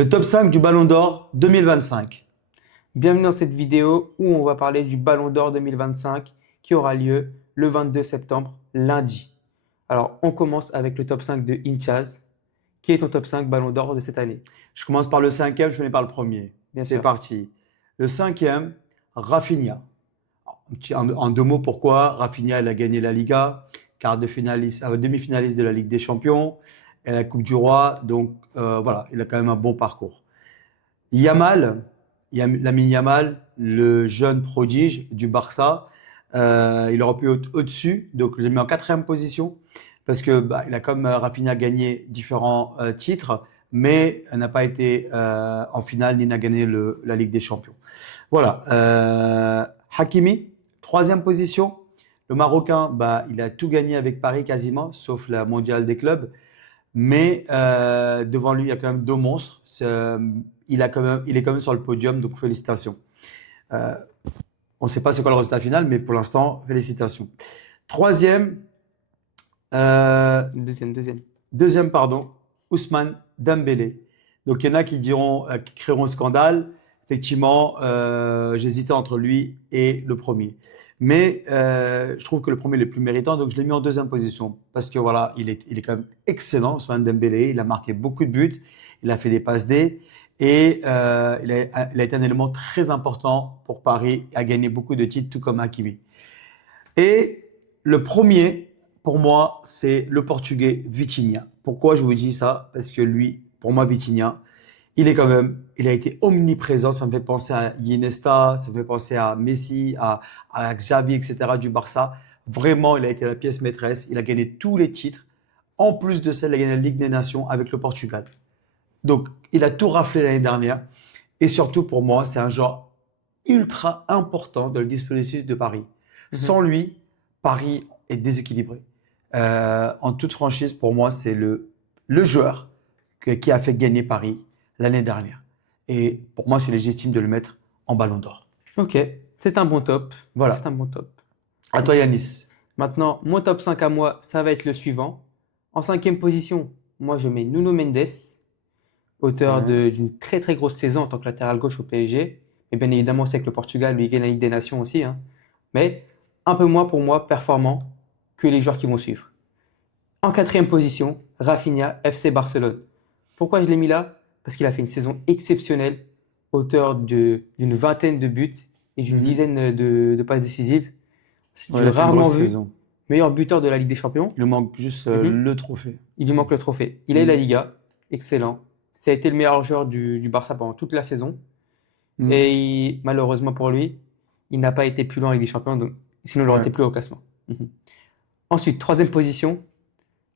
Le top 5 du Ballon d'Or 2025. Bienvenue dans cette vidéo où on va parler du Ballon d'Or 2025 qui aura lieu le 22 septembre, lundi. Alors, on commence avec le top 5 de Inchaz. Qui est ton top 5 Ballon d'Or de cette année? Je commence par le cinquième, je finis par le premier. Bien C'est sûr. parti. Le cinquième, Rafinha. En deux mots, pourquoi? Rafinha, il a gagné la Liga, quart de finaliste, demi-finaliste de la Ligue des Champions et la Coupe du Roi. Donc voilà, il a quand même un bon parcours. Yamal, Lamine Yamal, le jeune prodige du Barça, il aurait pu être au-dessus, donc je l'ai mis en quatrième position parce que il a comme Rafinha gagné différents titres, mais n'a pas été en finale ni n'a gagné la Ligue des Champions. Voilà. Hakimi, troisième position. Le Marocain, il a tout gagné avec Paris quasiment, sauf la mondiale des clubs. Mais devant lui, il y a quand même deux monstres. Il est quand même sur le podium, donc félicitations. Euh, on ne sait pas c'est quoi le résultat final, mais pour l'instant, félicitations. Troisième, Deuxième. deuxième, pardon, Ousmane Dembélé. Donc il y en a qui diront, qui créeront un scandale. Effectivement, j'hésitais entre lui et le premier. Mais je trouve que le premier est le plus méritant, donc je l'ai mis en deuxième position. Parce que voilà, il est quand même excellent, Ousmane Dembélé. Il a marqué beaucoup de buts, il a fait des passes D. Et il a été un élément très important pour Paris, a gagné beaucoup de titres, tout comme Hakimi. Et le premier, pour moi, c'est le Portugais Vitinha. Pourquoi je vous dis ça? Parce que lui, pour moi, Vitinha, il a été omniprésent. Ça me fait penser à Iniesta, ça me fait penser à Messi, à Xavi, etc. du Barça. Vraiment, il a été la pièce maîtresse. Il a gagné tous les titres. En plus de ça, il a gagné la Ligue des Nations avec le Portugal. Donc, il a tout raflé l'année dernière. Et surtout, pour moi, c'est un joueur ultra important dans le dispositif de Paris. Mhm. Sans lui, Paris est déséquilibré. En toute franchise, pour moi, c'est le joueur qui a fait gagner Paris l'année dernière. Et pour moi, c'est légitime de le mettre en Ballon d'Or. Ok, c'est un bon top. C'est Voilà. un bon top. À toi, Yanis. Maintenant, mon top 5 à moi, ça va être le suivant. En cinquième position, moi je mets Nuno Mendes, auteur Ouais. d'une très très grosse saison en tant que latéral gauche au PSG. Et bien évidemment, c'est que le Portugal lui gagne la Ligue des Nations aussi, hein. Mais un peu moins pour moi performant que les joueurs qui vont suivre. En quatrième position, Rafinha, FC Barcelone. Pourquoi je l'ai mis là? Parce qu'il a fait une saison exceptionnelle, auteur d'une vingtaine de buts et d'une Mhm. dizaine de passes décisives. C'est Ouais, du il a fait une rarement grosse vu. saison. Meilleur buteur de la Ligue des Champions. Il lui manque juste Mhm. le trophée. Il lui manque le trophée. Il a eu la Mhm. Liga, excellent. Ça a été le meilleur joueur du Barça pendant toute la saison. Mhm. Et malheureusement pour lui, il n'a pas été plus loin en Ligue des Champions, donc, sinon il aurait été Ouais. plus haut au classement. Mhm. Ensuite, troisième position,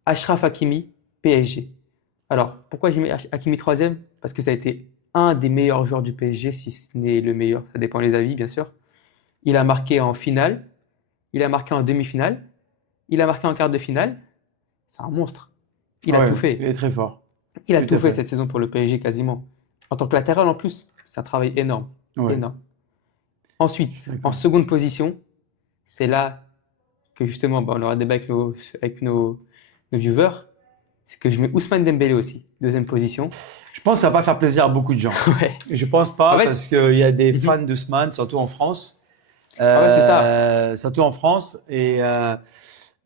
Achraf Hakimi, PSG. Alors, pourquoi j'ai mis Hakimi troisième? Parce que ça a été un des meilleurs joueurs du PSG, si ce n'est le meilleur, ça dépend des avis, bien sûr. Il a marqué en finale, il a marqué en demi-finale, il a marqué en quart de finale. C'est un monstre. Il a tout Ouais, il fait. est très fort. Il a Tout tout à fait fait. cette saison pour le PSG quasiment. En tant que latéral en plus, c'est un travail énorme. Ouais, Énorme. je Ensuite, suis en d'accord. seconde position, c'est là que justement, on aura débat avec nos viewers, c'est que je mets Ousmane Dembélé aussi, deuxième position. Je pense que ça va pas faire plaisir à beaucoup de gens. Ouais. Et je pense En pas fait, parce qu'il y a des mhm. fans d'Ousmane, surtout en France. En fait, c'est ça. Surtout en France.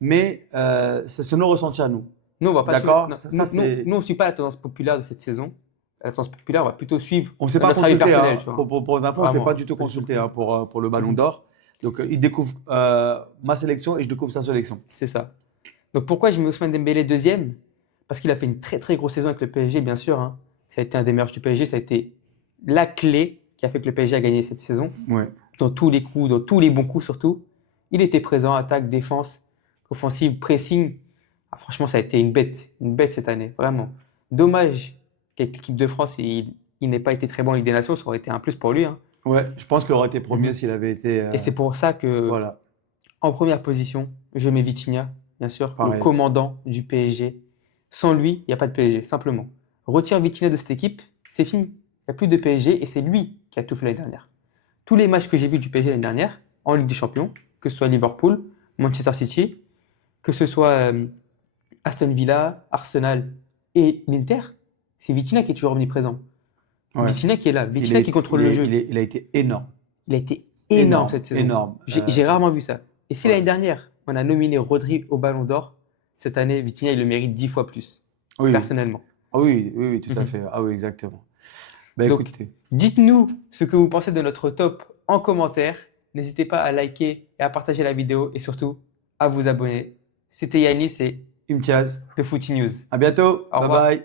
Mais c'est ce nos ressentis à nous. Nous, on va pas suivre. D'accord? Non, Ça, c'est. nous, on suit pas la tendance populaire de cette saison. La tendance populaire, on va plutôt suivre On ne s'est pas notre avis consulté, personnel, hein. tu vois. Pour une info, on ne s'est pas Vraiment, du tout c'est pas du tout consulté connu. hein, pour le Ballon Mhm. d'Or. Donc, il découvre ma sélection et je découvre sa sélection. C'est ça. Donc pourquoi j'ai mis Ousmane Dembélé deuxième? Parce qu'il a fait une très très grosse saison avec le PSG, bien sûr, hein. Ça a été un des meilleurs du PSG, ça a été la clé qui a fait que le PSG a gagné cette saison. Ouais. Dans tous les coups, dans tous les bons coups surtout. Il était présent, attaque, défense, offensive, pressing. Ah, franchement, ça a été une bête cette année, vraiment. Dommage qu'avec l'équipe de France, il n'ait pas été très bon en Ligue des Nations, ça aurait été un plus pour lui, hein. Ouais, je pense qu'il aurait été premier Mhm. s'il avait été. Et c'est pour ça que, Voilà, en première position, je mets Vitinha, bien sûr, le pareil. commandant du PSG. Sans lui, il n'y a pas de PSG, simplement. Retire Vitinha de cette équipe, c'est fini. Il n'y a plus de PSG et c'est lui qui a tout fait l'année dernière. Tous les matchs que j'ai vus du PSG l'année dernière, en Ligue des Champions, que ce soit Liverpool, Manchester City, que ce soit Aston Villa, Arsenal et l'Inter, c'est Vitinha qui est toujours omniprésent. Ouais. Vitinha qui est là, Il Vitinha est- qui contrôle il le est- jeu. il a été énorme. Il a été énorme cette saison. Énorme. J'ai rarement vu ça. Et si ouais. l'année dernière, on a nominé Rodri au Ballon d'Or, cette année, Vitinha, il le mérite 10 fois plus, Oui. personnellement. Ah oui, oui, oui, tout à Mhm. fait. Ah oui, exactement. Bah Donc, écoutez, dites-nous ce que vous pensez de notre top en commentaire. N'hésitez pas à liker et à partager la vidéo et surtout à vous abonner. C'était Yanis et Imtiaz, de Footy News. à bientôt. Au Bye revoir. bye.